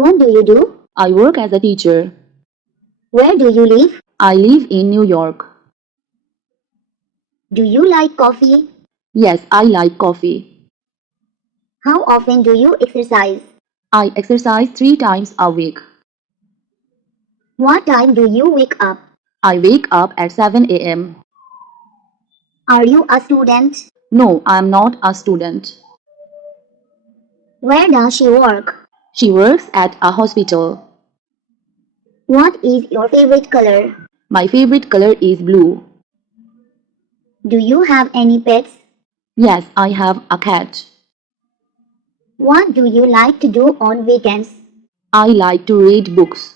What do you do? I work as a teacher. Where do you live? I live in New York. Do you like coffee? Yes, I like coffee. How often do you exercise? I exercise 3 times a week. What time do you wake up? I wake up at 7 a.m. Are you a student? No, I am not a student. Where does she work? She works at a hospital. What is your favorite color? My favorite color is blue. Do you have any pets? Yes, I have a cat. What do you like to do on weekends? I like to read books.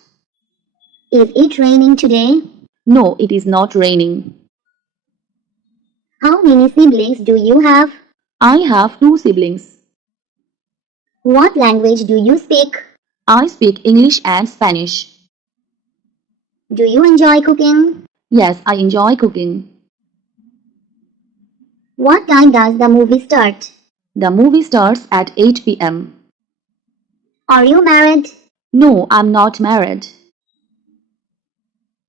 Is it raining today? No, it is not raining. How many siblings do you have? I have 2 siblings. What language do you speak? I speak English and Spanish. Do you enjoy cooking? Yes, I enjoy cooking. What time does the movie start? The movie starts at 8 p.m. Are you married? No, I'm not married.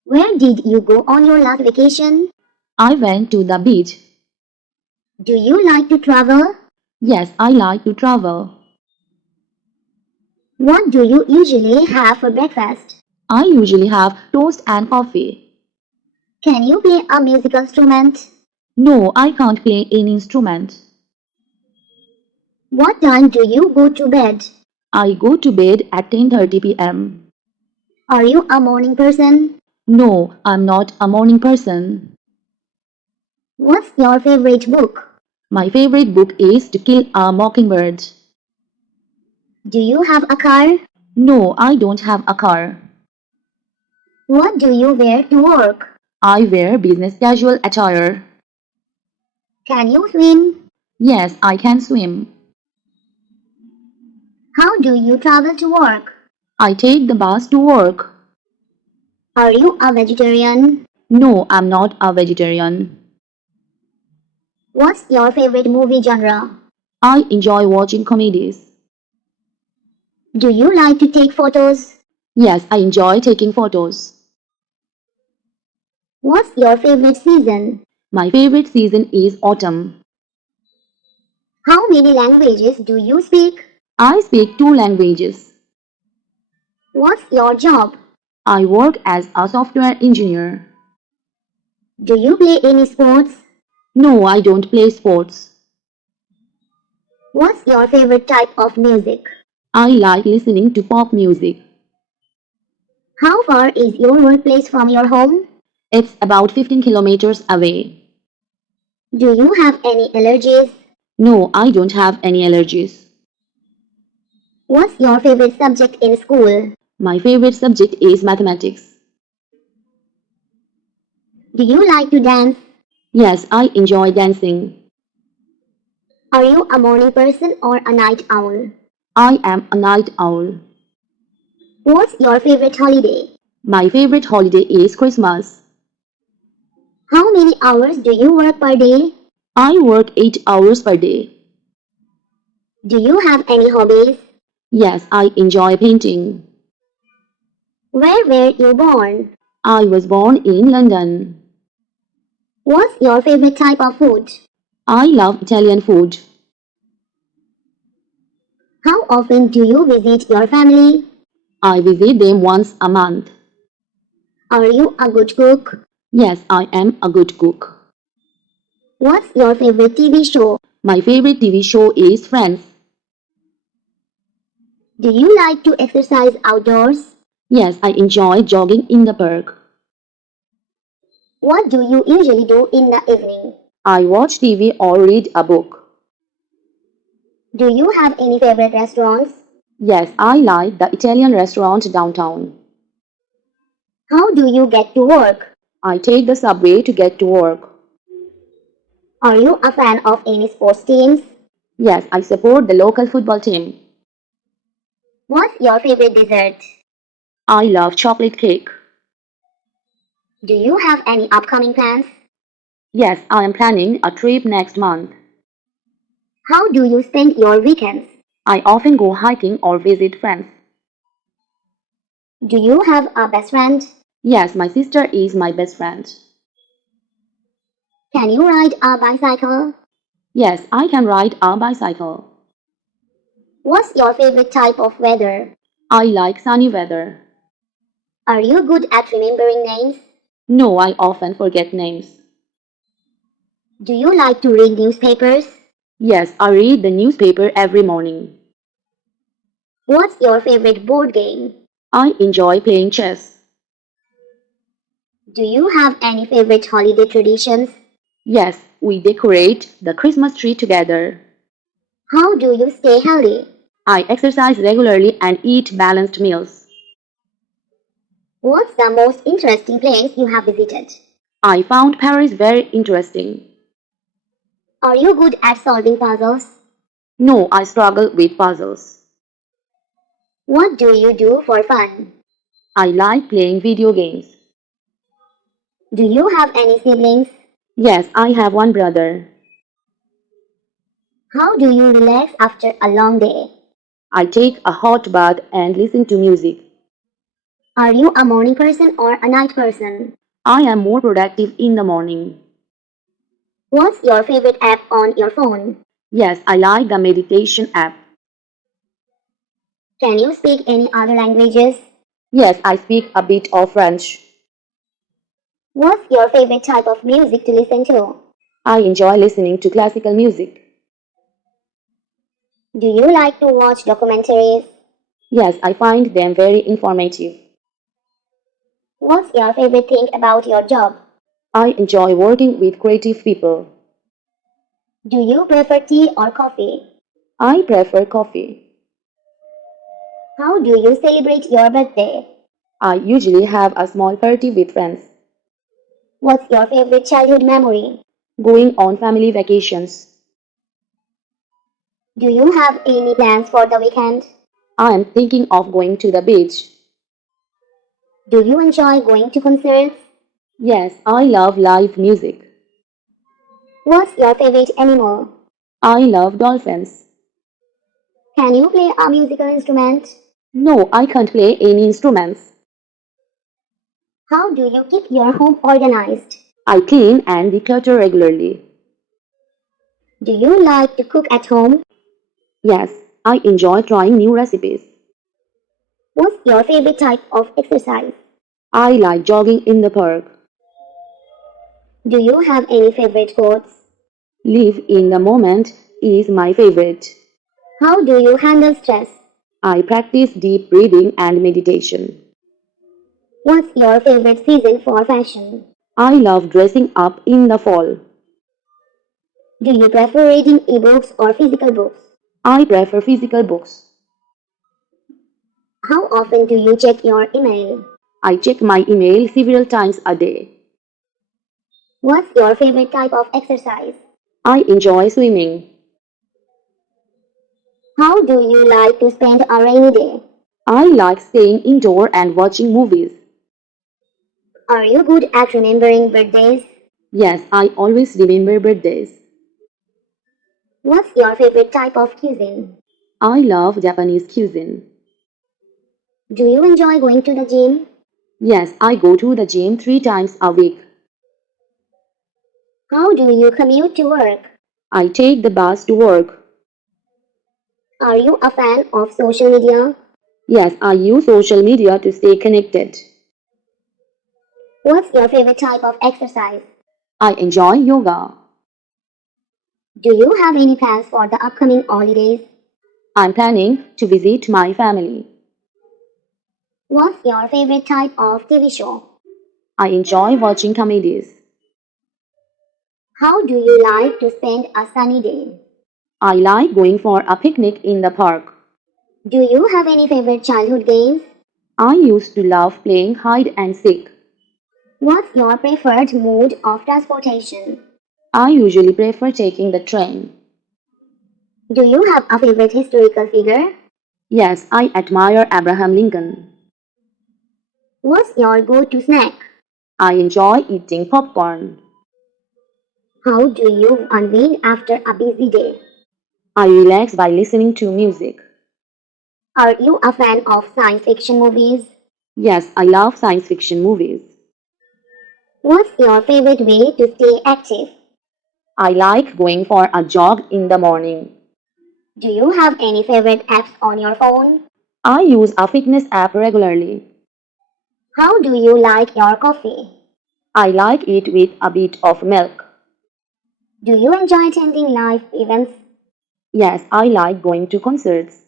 Where did you go on your last vacation? I went to the beach. Do you like to travel? Yes, I like to travel. What do you usually have for breakfast? I usually have toast and coffee. Can you play a musical instrument? No, I can't play any instrument. What time do you go to bed? I go to bed at 10:30 p.m. Are you a morning person? No, I'm not a morning person. What's your favorite book? My favorite book is To Kill a Mockingbird. Do you have a car? No, I don't have a car. What do you wear to work? I wear business casual attire. Can you swim? Yes, I can swim. How do you travel to work? I take the bus to work. Are you a vegetarian? No, I'm not a vegetarian. What's your favorite movie genre? I enjoy watching comedies. Do you like to take photos? Yes, I enjoy taking photos. What's your favorite season? My favorite season is autumn. How many languages do you speak? I speak 2 languages. What's your job? I work as a software engineer. Do you play any sports? No, I don't play sports. What's your favorite type of music? I like listening to pop music. How far is your workplace from your home? It's about 15 kilometers away. Do you have any allergies? No, I don't have any allergies. What's your favorite subject in school? My favorite subject is mathematics. Do you like to dance? Yes, I enjoy dancing. Are you a morning person or a night owl? I am a night owl. What's your favorite holiday? My favorite holiday is Christmas. How many hours do you work per day? I work 8 hours per day. Do you have any hobbies? Yes, I enjoy painting. Where were you born? I was born in London. What's your favorite type of food? I love Italian food. How often do you visit your family? I visit them once a month. Are you a good cook? Yes, I am a good cook. What's your favorite TV show? My favorite TV show is Friends. Do you like to exercise outdoors? Yes, I enjoy jogging in the park. What do you usually do in the evening? I watch TV or read a book. Do you have any favorite restaurants? Yes, I like the Italian restaurant downtown. How do you get to work? I take the subway to get to work. Are you a fan of any sports teams? Yes, I support the local football team. What's your favorite dessert? I love chocolate cake. Do you have any upcoming plans? Yes, I am planning a trip next month. How do you spend your weekends? I often go hiking or visit friends. Do you have a best friend? Yes, my sister is my best friend. Can you ride a bicycle? Yes, I can ride a bicycle. What's your favorite type of weather? I like sunny weather. Are you good at remembering names? No, I often forget names. Do you like to read newspapers? Yes, I read the newspaper every morning. What's your favorite board game? I enjoy playing chess. Do you have any favorite holiday traditions? Yes, we decorate the Christmas tree together. How do you stay healthy? I exercise regularly and eat balanced meals. What's the most interesting place you have visited? I found Paris very interesting. Are you good at solving puzzles? No, I struggle with puzzles. What do you do for fun? I like playing video games. Do you have any siblings? Yes, I have one brother. How do you relax after a long day? I take a hot bath and listen to music. Are you a morning person or a night person? I am more productive in the morning. What's your favorite app on your phone? Yes, I like the meditation app. Can you speak any other languages? Yes, I speak a bit of French. What's your favorite type of music to listen to? I enjoy listening to classical music. Do you like to watch documentaries? Yes, I find them very informative. What's your favorite thing about your job? I enjoy working with creative people. Do you prefer tea or coffee? I prefer coffee. How do you celebrate your birthday? I usually have a small party with friends. What's your favorite childhood memory? Going on family vacations. Do you have any plans for the weekend? I am thinking of going to the beach. Do you enjoy going to concerts? Yes, I love live music. What's your favorite animal? I love dolphins. Can you play a musical instrument? No, I can't play any instruments. How do you keep your home organized? I clean and declutter regularly. Do you like to cook at home? Yes, I enjoy trying new recipes. What's your favorite type of exercise? I like jogging in the park. Do you have any favorite quotes? Live in the moment is my favorite. How do you handle stress? I practice deep breathing and meditation. What's your favorite season for fashion? I love dressing up in the fall. Do you prefer reading ebooks or physical books? I prefer physical books. How often do you check your email? I check my email several times a day. What's your favorite type of exercise? I enjoy swimming. How do you like to spend a rainy day? I like staying indoor and watching movies. Are you good at remembering birthdays? Yes, I always remember birthdays. What's your favorite type of cuisine? I love Japanese cuisine. Do you enjoy going to the gym? Yes, I go to the gym 3 times a week. How do you commute to work? I take the bus to work. Are you a fan of social media? Yes, I use social media to stay connected. What's your favorite type of exercise? I enjoy yoga. Do you have any plans for the upcoming holidays? I'm planning to visit my family. What's your favorite type of TV show? I enjoy watching comedies. How do you like to spend a sunny day? I like going for a picnic in the park. Do you have any favorite childhood games? I used to love playing hide and seek. What's your preferred mode of transportation? I usually prefer taking the train. Do you have a favorite historical figure? Yes, I admire Abraham Lincoln. What's your go-to snack? I enjoy eating popcorn. How do you unwind after a busy day? I relax by listening to music. Are you a fan of science fiction movies? Yes, I love science fiction movies. What's your favorite way to stay active? I like going for a jog in the morning. Do you have any favorite apps on your phone? I use a fitness app regularly. How do you like your coffee? I like it with a bit of milk. Do you enjoy attending live events? Yes, I like going to concerts.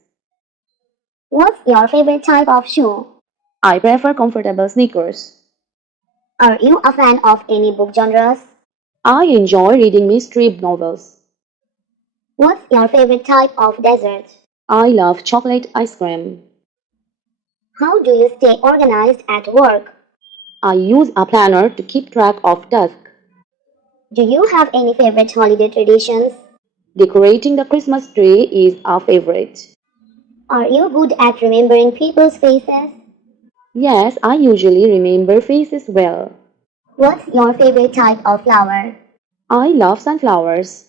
What's your favorite type of shoe? I prefer comfortable sneakers. Are you a fan of any book genres? I enjoy reading mystery novels. What's your favorite type of dessert? I love chocolate ice cream. How do you stay organized at work? I use a planner to keep track of tasks. Do you have any favorite holiday traditions? Decorating the Christmas tree is a favorite. Are you good at remembering people's faces? Yes, I usually remember faces well. What's your favorite type of flower? I love sunflowers.